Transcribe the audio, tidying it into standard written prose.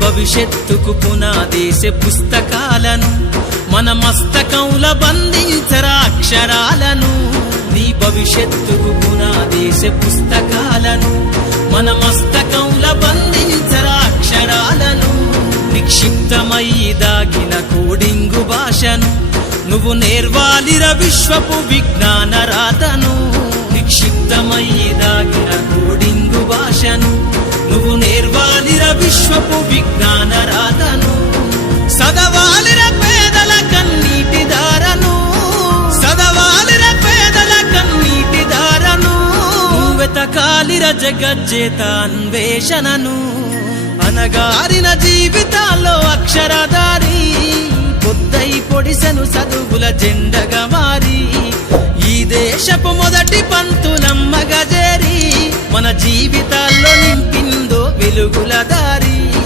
భవిష్యత్తుకు పునాదేసే పుస్తకాలను మన మస్తకంల బంధించరా అక్షరాలను నీ భవిష్యత్తుకు పునాదేసే పుస్తకాలను మన మస్తకంల బంధించరా అక్షరాలను నిక్షిప్తమై దాగిన కోడింగు భాషను నువ్వు నేర్వాలిర విశ్వపు విజ్ఞాన రాతను నిక్షిప్తమై దాగిన కోడింగు భాషను నువ్వు నేర్వాలిర విశ్వపు విజ్ఞాన రాతను సదవాలిర పేదల కన్నీటి దారను సదవాలిర పేదల కన్నీటి దారను వెతకాలిర జగజ్జేత అన్వేషణను అనగారిన జీవితాల్లో అక్షరధారి పొద్దై పొడిసెను చదువుల జెండగా మారి ఈ దేశపు మొదటి పంతులమ్మగా చేరి మన జీవితాల్లో నింపిందో వెలుగుల దారి